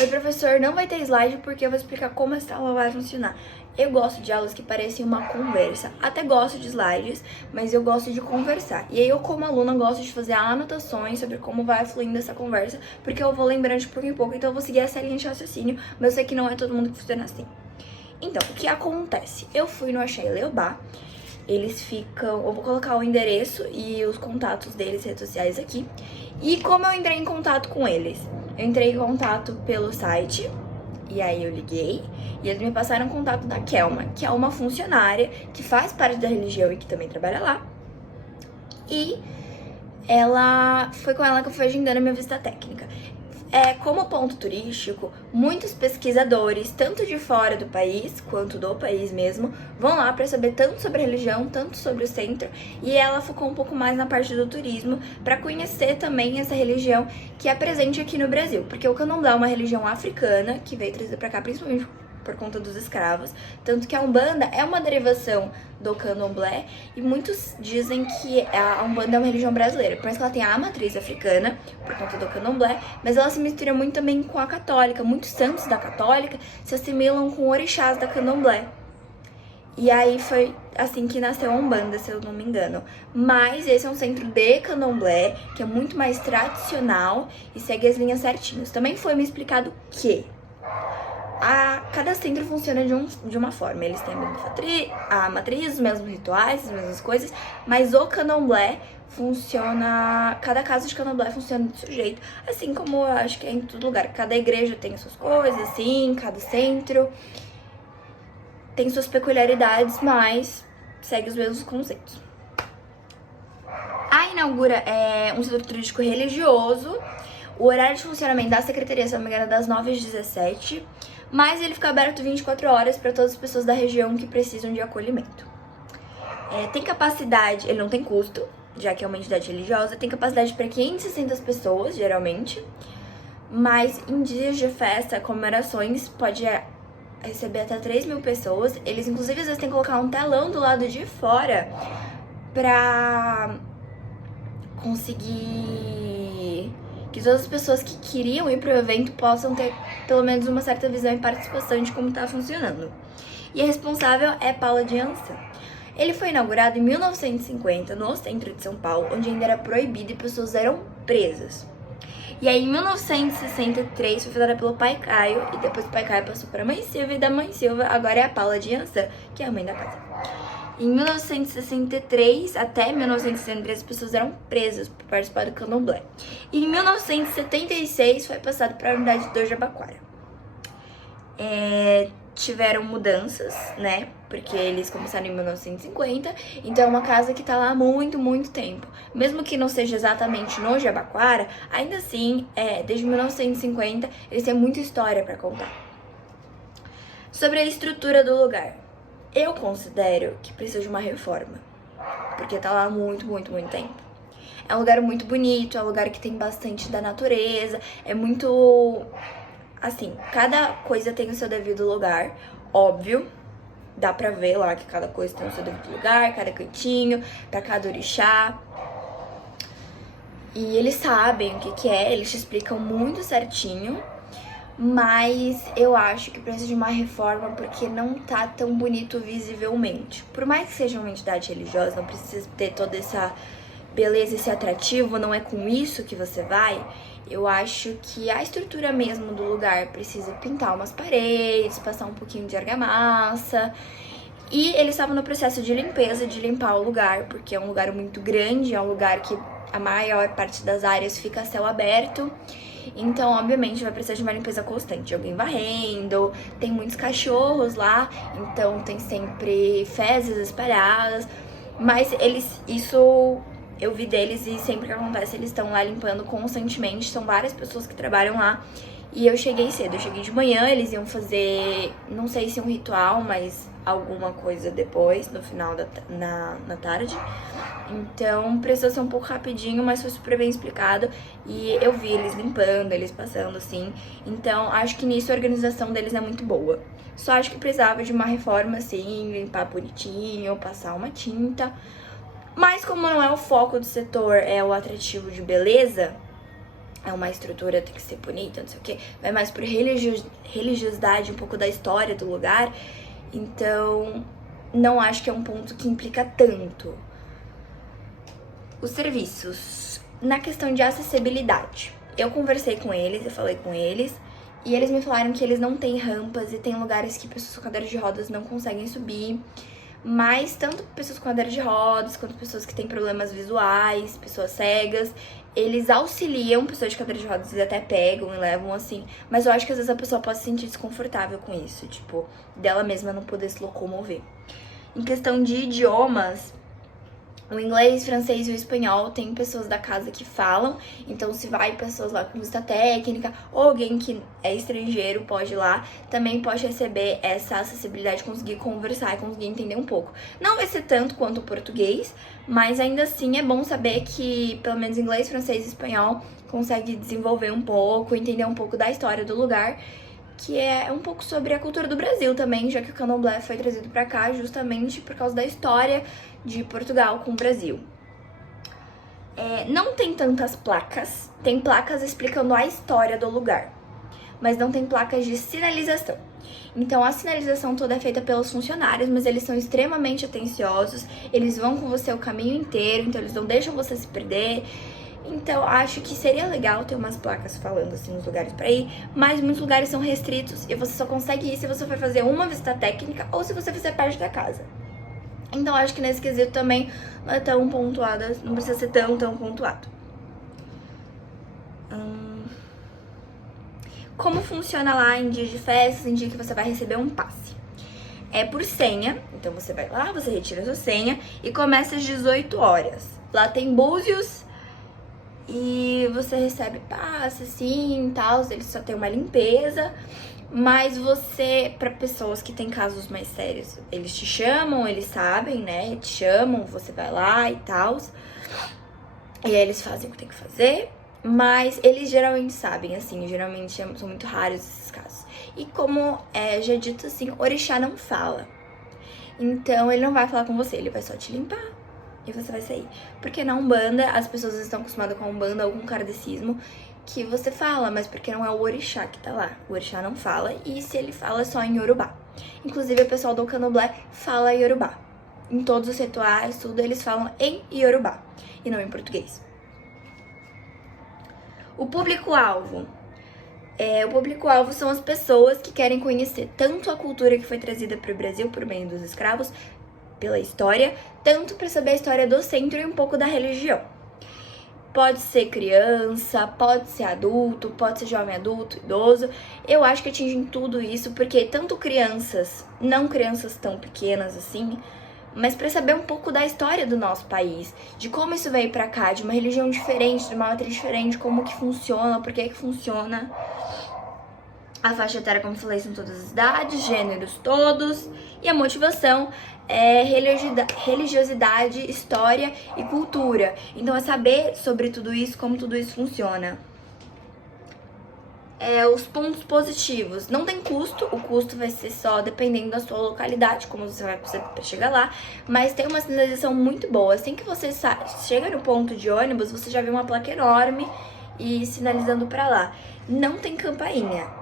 Oi, professor, não vai ter slide porque eu vou explicar como essa aula vai funcionar. Eu gosto de aulas que parecem uma conversa. Até gosto de slides, mas eu gosto de conversar. E aí eu, como aluna, gosto de fazer anotações sobre como vai fluindo essa conversa, porque eu vou lembrando de pouco em pouco, então eu vou seguir essa linha de raciocínio, mas eu sei que não é todo mundo que funciona assim. Então, o que acontece? Eu fui no Achei Leobá. Eles ficam... Eu vou colocar o endereço e os contatos deles, redes sociais aqui. E como eu entrei em contato com eles? Eu entrei em contato pelo site, e aí eu liguei, e eles me passaram o contato da Kelma, que é uma funcionária que faz parte da religião e que também trabalha lá. E foi com ela que eu fui agendando a minha visita técnica. Como ponto turístico, muitos pesquisadores, tanto de fora do país, quanto do país mesmo, vão lá para saber tanto sobre a religião, tanto sobre o centro, e ela focou um pouco mais na parte do turismo, para conhecer também essa religião que é presente aqui no Brasil, porque o candomblé é uma religião africana, que veio trazida para cá principalmente por conta dos escravos, tanto que a Umbanda é uma derivação do candomblé, e muitos dizem que a Umbanda é uma religião brasileira, por mais que ela tenha a matriz africana, por conta do candomblé, mas ela se mistura muito também com a católica. Muitos santos da católica se assimilam com orixás da candomblé. E aí foi assim que nasceu a Umbanda, se eu não me engano. Mas esse é um centro de candomblé, que é muito mais tradicional e segue as linhas certinhos. Também foi me explicado que cada centro funciona de uma forma. Eles têm a matriz, os mesmos rituais, as mesmas coisas, mas o candomblé funciona... Cada casa de candomblé funciona desse jeito, assim como eu acho que é em todo lugar. Cada igreja tem as suas coisas, assim, cada centro tem suas peculiaridades, mas segue os mesmos conceitos. A Inaugura é um centro turístico religioso. O horário de funcionamento da secretaria, se não me engano, é das 9 às 17, mas ele fica aberto 24 horas para todas as pessoas da região que precisam de acolhimento. Tem capacidade, ele não tem custo, já que é uma entidade religiosa, tem capacidade para 560 pessoas, geralmente, mas em dias de festa, comemorações, pode receber até 3.000 pessoas. Eles, inclusive, às vezes tem que colocar um telão do lado de fora para conseguir que todas as pessoas que queriam ir pro evento possam ter pelo menos uma certa visão e participação de como tá funcionando. E a responsável é Paula de Ança. Ele foi inaugurado em 1950 no centro de São Paulo, onde ainda era proibido e pessoas eram presas. E aí, em 1963, foi fundada pelo Pai Caio, e depois o Pai Caio passou para a Mãe Silva, e da Mãe Silva agora é a Paula de Ança, que é a mãe da casa. Em 1963, até 1963, as pessoas eram presas por participar do candomblé. E em 1976, foi passado para a unidade do Jabaquara. Tiveram mudanças, né? Porque eles começaram em 1950, então é uma casa que tá lá há muito, muito tempo. Mesmo que não seja exatamente no Jabaquara, ainda assim, desde 1950, eles têm muita história para contar. Sobre a estrutura do lugar. Eu considero que precisa de uma reforma, porque tá lá há muito, muito, muito tempo. É um lugar muito bonito, é um lugar que tem bastante da natureza, é muito... Assim, cada coisa tem o seu devido lugar, óbvio. Dá pra ver lá que cada coisa tem o seu devido lugar, cada cantinho, pra cada orixá. E eles sabem o que é, eles te explicam muito certinho. Mas eu acho que precisa de uma reforma porque não tá tão bonito visivelmente. Por mais que seja uma entidade religiosa, não precisa ter toda essa beleza, esse atrativo, não é com isso que você vai. Eu acho que a estrutura mesmo do lugar precisa pintar umas paredes, passar um pouquinho de argamassa. E eles estavam no processo de limpeza, de limpar o lugar, porque é um lugar muito grande, é um lugar que a maior parte das áreas fica a céu aberto. Então, obviamente, vai precisar de uma limpeza constante. Alguém varrendo, tem muitos cachorros lá, então tem sempre fezes espalhadas. Mas isso eu vi deles e sempre que acontece eles estão lá limpando constantemente. São várias pessoas que trabalham lá. E eu cheguei cedo, eu cheguei de manhã, eles iam fazer, não sei se um ritual, mas alguma coisa depois, no final na tarde. Então precisou ser um pouco rapidinho, mas foi super bem explicado. E eu vi eles limpando, eles passando assim. Então acho que nisso a organização deles é muito boa. Só acho que precisava de uma reforma assim, limpar bonitinho, passar uma tinta. Mas como não é o foco do setor, é o atrativo de beleza, é uma estrutura, tem que ser bonita, não sei o quê. Vai mais por religiosidade, um pouco da história do lugar. Então, não acho que é um ponto que implica tanto. Os serviços. Na questão de acessibilidade. Eu conversei com eles, eu falei com eles, e eles me falaram que eles não têm rampas e tem lugares que pessoas com cadeira de rodas não conseguem subir. Mas tanto pessoas com cadeira de rodas, quanto pessoas que têm problemas visuais, pessoas cegas, eles auxiliam pessoas de cadeira de rodas, eles até pegam e levam assim. Mas eu acho que às vezes a pessoa pode se sentir desconfortável com isso, tipo, dela mesma não poder se locomover. Em questão de idiomas, o inglês, o francês e o espanhol tem pessoas da casa que falam, então se vai pessoas lá com vista técnica ou alguém que é estrangeiro pode ir lá, também pode receber essa acessibilidade, conseguir conversar e conseguir entender um pouco. Não vai ser tanto quanto o português, mas ainda assim é bom saber que pelo menos inglês, francês e espanhol consegue desenvolver um pouco, entender um pouco da história do lugar, que é um pouco sobre a cultura do Brasil também, já que o Candomblé foi trazido pra cá justamente por causa da história de Portugal com o Brasil. Não tem tantas placas, tem placas explicando a história do lugar, mas não tem placas de sinalização. Então a sinalização toda é feita pelos funcionários, mas eles são extremamente atenciosos, eles vão com você o caminho inteiro, então eles não deixam você se perder. Então, acho que seria legal ter umas placas falando, assim, nos lugares pra ir, mas muitos lugares são restritos e você só consegue ir se você for fazer uma visita técnica ou se você fizer perto da casa. Então, acho que nesse quesito também não é tão pontuada, não precisa ser tão pontuado. Como funciona lá em dias de festas, em dia que você vai receber um passe? É por senha, então você vai lá, você retira a sua senha e começa às 18 horas. Lá tem búzios e você recebe passe, assim, tal, eles só tem uma limpeza, mas você, para pessoas que têm casos mais sérios, eles te chamam, eles sabem, né, te chamam, você vai lá e tal, e aí eles fazem o que tem que fazer, mas eles geralmente sabem, assim, geralmente são muito raros esses casos. E como já dito assim, orixá não fala, então ele não vai falar com você, ele vai só te limpar e você vai sair. Porque na Umbanda, as pessoas estão acostumadas com a Umbanda ou com o kardecismo, que você fala, mas porque não é o orixá que tá lá. O orixá não fala, e se ele fala é só em Yorubá. Inclusive, o pessoal do Candomblé fala Yorubá. Em todos os rituais, tudo, eles falam em Yorubá, e não em português. O público-alvo. O público-alvo são as pessoas que querem conhecer tanto a cultura que foi trazida para o Brasil por meio dos escravos, pela história, tanto para saber a história do centro e um pouco da religião. Pode ser criança, pode ser adulto, pode ser jovem adulto, idoso. Eu acho que atingem tudo isso, porque tanto crianças, não crianças tão pequenas assim, mas para saber um pouco da história do nosso país, de como isso veio para cá, de uma religião diferente, de uma matriz diferente, como que funciona, por que funciona. A faixa etária, como eu falei, são todas as idades, gêneros todos. E a motivação é religiosidade, história e cultura. Então é saber sobre tudo isso, como tudo isso funciona. Os pontos positivos. Não tem custo, o custo vai ser só dependendo da sua localidade, como você vai fazer pra chegar lá. Mas tem uma sinalização muito boa. Assim que você chega no ponto de ônibus, você já vê uma placa enorme e sinalizando pra lá. Não tem campainha.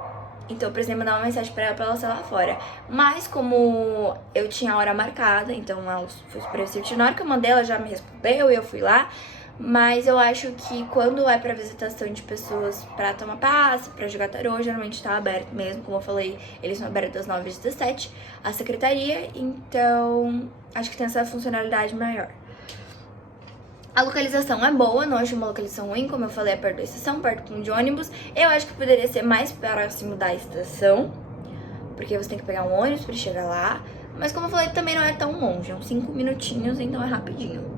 Então eu precisei mandar uma mensagem pra ela sair lá fora. Mas como eu tinha a hora marcada, então ela foi super receptiva. Na hora que eu mandei, ela já me respondeu e eu fui lá. Mas eu acho que quando é pra visitação de pessoas pra tomar passe, pra jogar tarô, geralmente tá aberto mesmo. Como eu falei, eles são abertos das 9 às 17, a secretaria. Então acho que tem essa funcionalidade maior. A localização é boa, não acho uma localização ruim, como eu falei, é perto da estação, perto de ônibus. Eu acho que poderia ser mais próximo da estação, porque você tem que pegar um ônibus pra chegar lá. Mas como eu falei, também não é tão longe, é uns 5 minutinhos, então é rapidinho.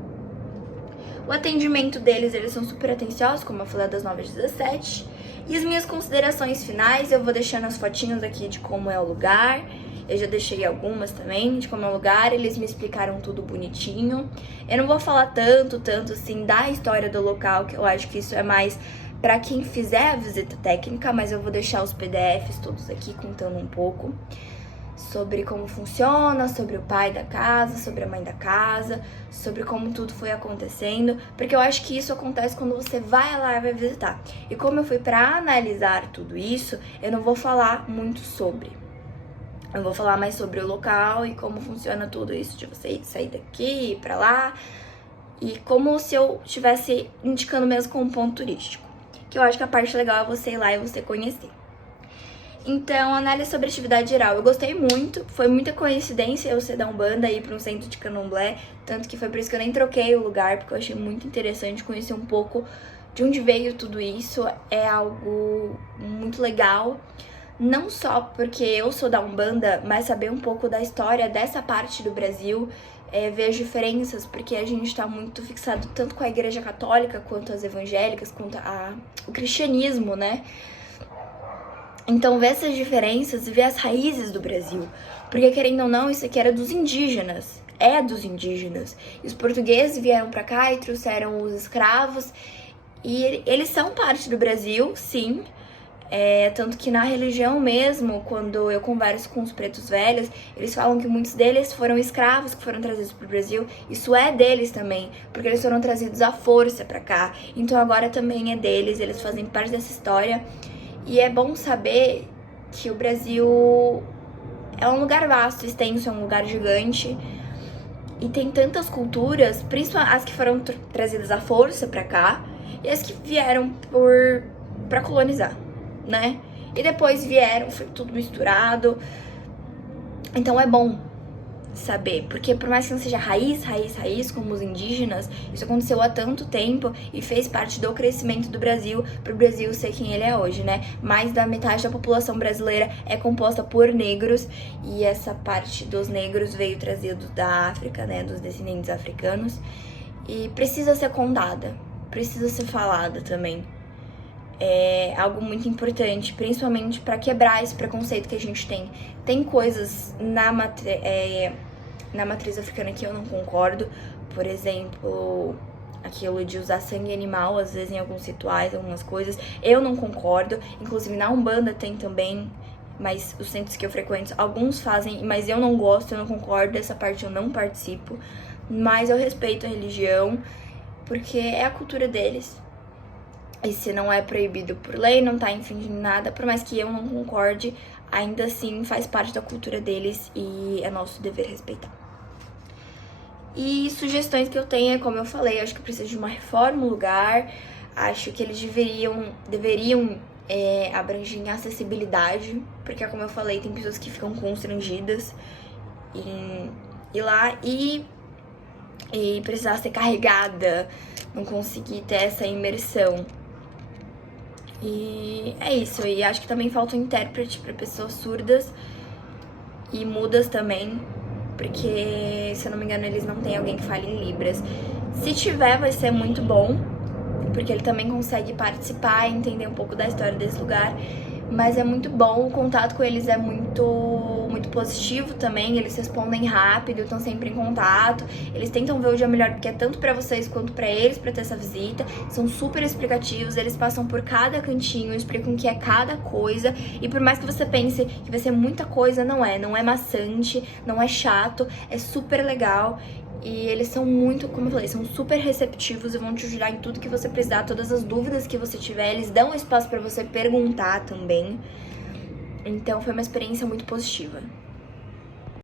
O atendimento deles, eles são super atenciosos, como eu falei, das 9 às 17. E as minhas considerações finais, eu vou deixando as fotinhos aqui de como é o lugar. Eu já deixei algumas também de como é o lugar, eles me explicaram tudo bonitinho. Eu não vou falar tanto assim da história do local, que eu acho que isso é mais pra quem fizer a visita técnica, mas eu vou deixar os PDFs todos aqui contando um pouco. sobre como funciona, sobre o pai da casa, sobre a mãe da casa, sobre como tudo foi acontecendo, porque eu acho que isso acontece quando você vai lá e vai visitar. E como eu fui pra analisar tudo isso, eu não vou falar muito sobre. Eu vou falar mais sobre o local e como funciona tudo isso de você sair daqui e ir pra lá, e como se eu estivesse indicando mesmo como ponto turístico. Que eu acho que a parte legal é você ir lá e você conhecer. Então, análise sobre atividade geral. Eu gostei muito, foi muita coincidência eu ser da Umbanda e ir para um centro de candomblé, tanto que foi por isso que eu nem troquei o lugar, porque eu achei muito interessante conhecer um pouco de onde veio tudo isso. É algo muito legal, não só porque eu sou da Umbanda, mas saber um pouco da história dessa parte do Brasil, ver as diferenças, porque a gente tá muito fixado tanto com a Igreja Católica, quanto as evangélicas, quanto o cristianismo, né? Então, ver essas diferenças e ver as raízes do Brasil. Porque, querendo ou não, isso aqui era dos indígenas. É dos indígenas. E os portugueses vieram pra cá e trouxeram os escravos. E eles são parte do Brasil, sim. Tanto que na religião mesmo, quando eu converso com os pretos velhos, eles falam que muitos deles foram escravos que foram trazidos pro Brasil. Isso é deles também, porque eles foram trazidos à força pra cá. Então agora também é deles, eles fazem parte dessa história. E é bom saber que o Brasil é um lugar vasto, extenso, é um lugar gigante. E tem tantas culturas, principalmente as que foram trazidas à força pra cá e as que vieram pra colonizar, né? E depois vieram, foi tudo misturado. Então é bom saber, porque por mais que não seja raiz, como os indígenas, isso aconteceu há tanto tempo e fez parte do crescimento do Brasil, pro Brasil ser quem ele é hoje, né? Mais da metade da população brasileira é composta por negros, e essa parte dos negros veio trazido da África, né? Dos descendentes africanos, e precisa ser contada, precisa ser falada também. É algo muito importante, principalmente para quebrar esse preconceito que a gente tem. Tem coisas na matriz africana que eu não concordo, por exemplo, aquilo de usar sangue animal, às vezes em alguns rituais, algumas coisas, eu não concordo. Inclusive na Umbanda tem também, mas os centros que eu frequento, alguns fazem, mas eu não gosto, eu não concordo, dessa parte eu não participo. Mas eu respeito a religião, porque é a cultura deles. E se não é proibido por lei, não tá infringindo nada, por mais que eu não concorde, ainda assim faz parte da cultura deles e é nosso dever respeitar. E sugestões que eu tenho é, como eu falei, acho que precisa de uma reforma no lugar, acho que eles deveriam abranger em acessibilidade, porque como eu falei, tem pessoas que ficam constrangidas em ir lá e precisar ser carregada, não conseguir ter essa imersão. E é isso, e acho que também falta um intérprete para pessoas surdas e mudas também, porque, se eu não me engano, eles não têm alguém que fale em Libras. Se tiver, vai ser muito bom, porque ele também consegue participar e entender um pouco da história desse lugar. Mas é muito bom, o contato com eles é muito positivo também, eles respondem rápido, estão sempre em contato, eles tentam ver o dia melhor, porque é tanto pra vocês quanto pra eles, pra ter essa visita, são super explicativos, eles passam por cada cantinho, explicam o que é cada coisa, e por mais que você pense que vai ser muita coisa, não é maçante, não é chato, é super legal. E eles são muito, como eu falei, são super receptivos e vão te ajudar em tudo que você precisar, todas as dúvidas que você tiver, eles dão espaço pra você perguntar também. Então foi uma experiência muito positiva.